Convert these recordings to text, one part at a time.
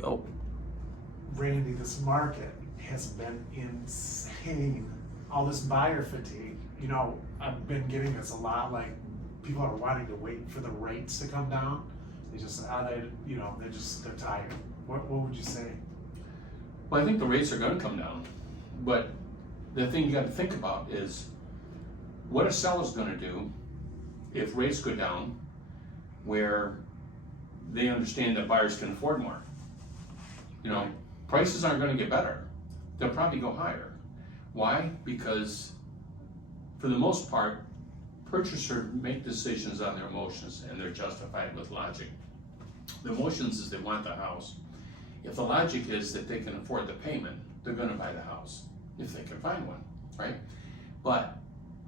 Go. Randy, this market has been insane. All this buyer fatigue. You know, I've been getting this a lot. Like, people are wanting to wait for the rates to come down. They just, they're tired. What would you say? Well, I think the rates are going to come down, but the thing you got to think about is what a seller's going to do if rates go down, where they understand that buyers can afford more. You know, prices aren't going to get better. They'll probably go higher. Why? Because for the most part, purchasers make decisions on their emotions, and they're justified with logic. The emotions is they want the house. If the logic is that they can afford the payment, they're going to buy the house if they can find one, right? But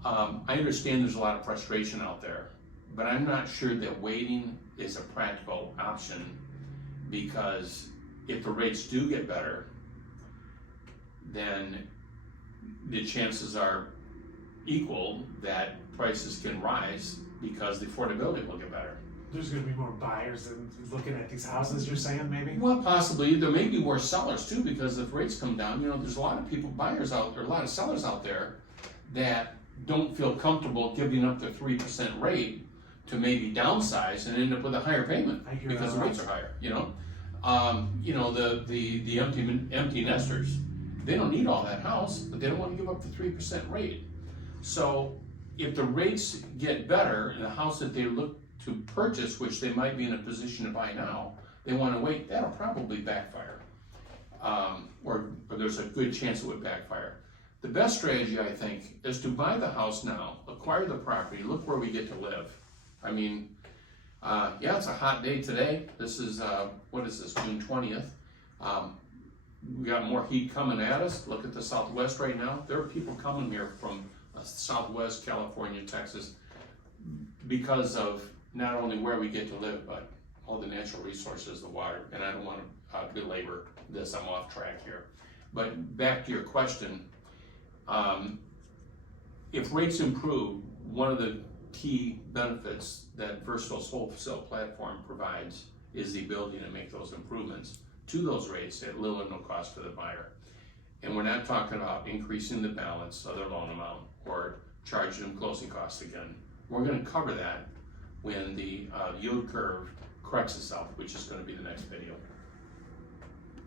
I understand there's a lot of frustration out there, but I'm not sure that waiting is a practical option, because if the rates do get better, then the chances are equal that prices can rise because the affordability will get better. There's going to be more buyers than looking at these houses, you're saying, maybe? Well, possibly. There may be more sellers too, because if rates come down, you know, there's a lot of a lot of sellers out there that don't feel comfortable giving up their 3% rate to maybe downsize and end up with a higher payment because the rates are higher, you know? The empty nesters, they don't need all that house, but they don't want to give up the 3% rate. So if the rates get better and the house that they look to purchase, which they might be in a position to buy now, they want to wait, that'll probably backfire. Or there's a good chance it would backfire. The best strategy, I think, is to buy the house now, acquire the property, look where we get to live. I mean, yeah, it's a hot day today. This is, what is this, June 20th. We got more heat coming at us. Look at the Southwest right now. There are people coming here from Southwest, California, Texas, because of not only where we get to live, but all the natural resources, the water. And I don't want to belabor this, I'm off track here. But back to your question, if rates improve, one of the key benefits that Versatile's wholesale platform provides is the ability to make those improvements to those rates at little or no cost to the buyer. And we're not talking about increasing the balance of their loan amount or charging them closing costs again. We're going to cover that when the yield curve corrects itself, which is going to be the next video.